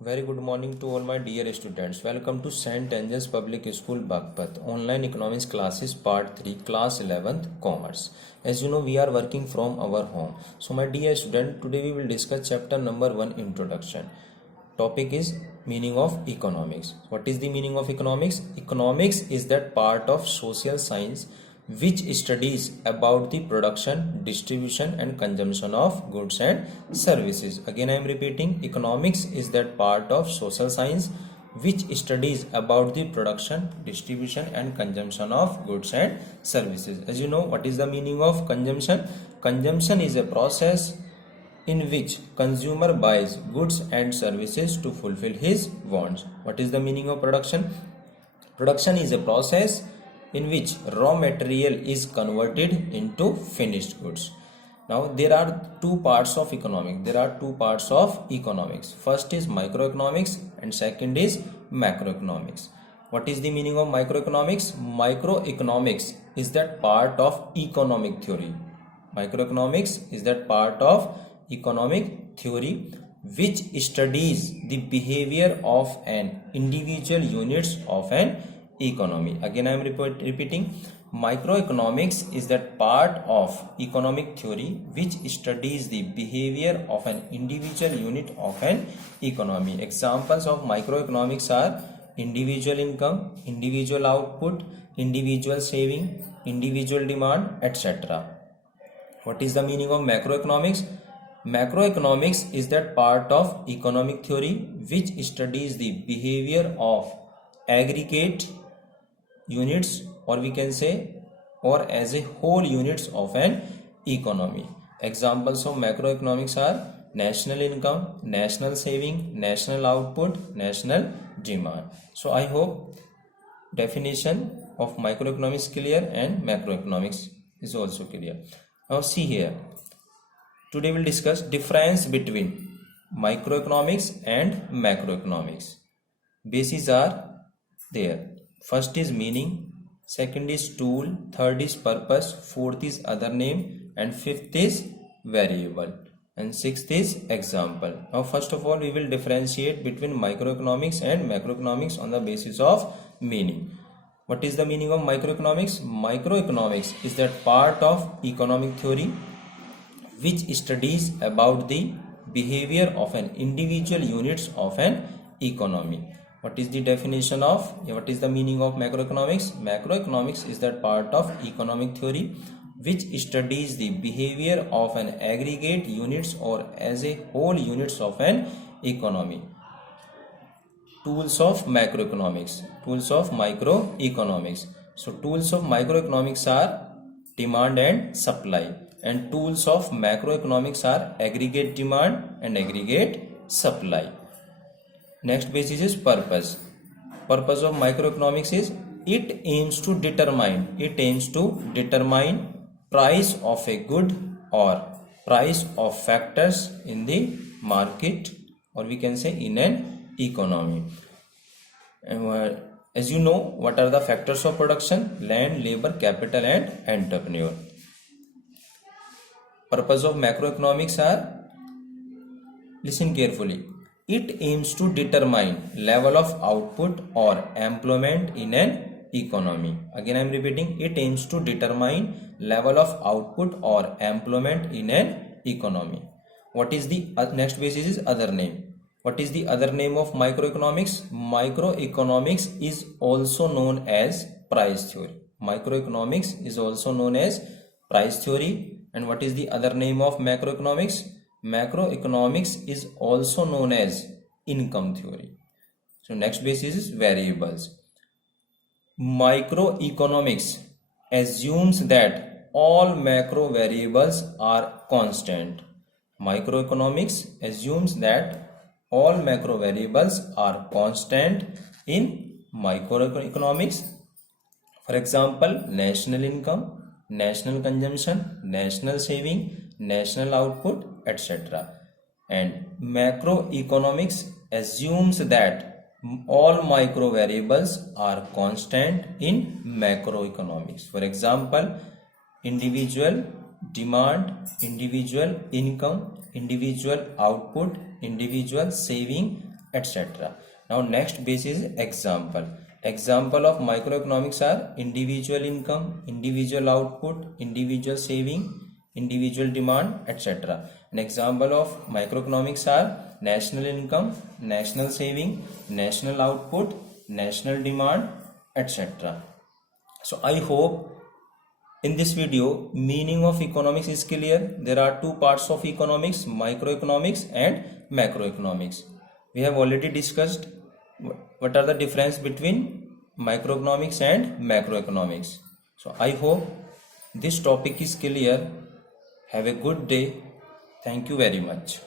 Very good morning to all my dear students. Welcome to St. Angel's Public School, Bagpat. Online Economics Classes Part 3, Class 11th, Commerce. As you know, we are working from our home. So my dear student, today we will discuss chapter number 1, Introduction. Topic is meaning of economics. What is the meaning of economics? Economics is that part of social science which studies about the production, distribution and consumption of goods and services. Again I am repeating, economics is that part of social science which studies about the production, distribution and consumption of goods and services. As you know, what is the meaning of consumption? Consumption is a process in which consumer buys goods and services to fulfill his wants. What is the meaning of production? Production is a process in which raw material is converted into finished goods. Now there are two parts of economics. First is microeconomics and second is macroeconomics. What is the meaning of microeconomics? Microeconomics is that part of economic theory. Microeconomics is that part of economic theory which studies the behavior of an individual units of an economy. Again I am repeating, microeconomics is that part of economic theory which studies the behavior of an individual unit of an economy. Examples of microeconomics are individual income, individual output, individual saving, individual demand, etc. What is the meaning of macroeconomics? Macroeconomics is that part of economic theory which studies the behavior of aggregate units, or we can say, or as a whole units of an economy. Examples of macroeconomics are national income, national saving, national output, national demand. So I hope definition of microeconomics clear and macroeconomics is also clear. Now see here, today we'll discuss difference between microeconomics and macroeconomics. Bases are there. First is meaning, second is tool, third is purpose, fourth is other name, and fifth is variable, and sixth is example. Now first of all we will differentiate between microeconomics and macroeconomics on the basis of meaning. What is the meaning of microeconomics? Microeconomics is that part of economic theory which studies about the behavior of an individual units of an economy. What is the definition of, what is the meaning of macroeconomics? Macroeconomics is that part of economic theory which studies the behavior of an aggregate units or as a whole units of an economy. Tools of macroeconomics, tools of microeconomics. So tools of microeconomics are demand and supply, and tools of macroeconomics are aggregate demand and aggregate supply. Next basis is purpose. Purpose of microeconomics is it aims to determine price of a good or price of factors in the market, or we can say in an economy. And as you know, what are the factors of production? Land, labor, capital and entrepreneur. Purpose of macroeconomics are, listen carefully, it aims to determine level of output or employment in an economy. Again I am repeating, it aims to determine level of output or employment in an economy. What is the next basis is other name. What is the other name of microeconomics? Microeconomics is also known as price theory. Microeconomics is also known as price theory. And what is the other name of macroeconomics? Macroeconomics is also known as income theory. So next basis is variables. Microeconomics assumes that all macro variables are constant. Microeconomics assumes that all macro variables are constant in microeconomics. For example, national income, national consumption, national saving, national output, etc. And macroeconomics assumes that all micro variables are constant in macroeconomics. For example, individual demand, individual income, individual output, individual saving, etc. Now next base is example. Example of microeconomics are individual income, individual output, individual saving, individual demand, etc. An example of microeconomics are national income, national saving, national output, national demand, etc. So I hope in this video meaning of economics is clear. There are two parts of economics, microeconomics and macroeconomics. We have already discussed what are the difference between microeconomics and macroeconomics. So I hope this topic is clear. Have a good day. Thank you very much.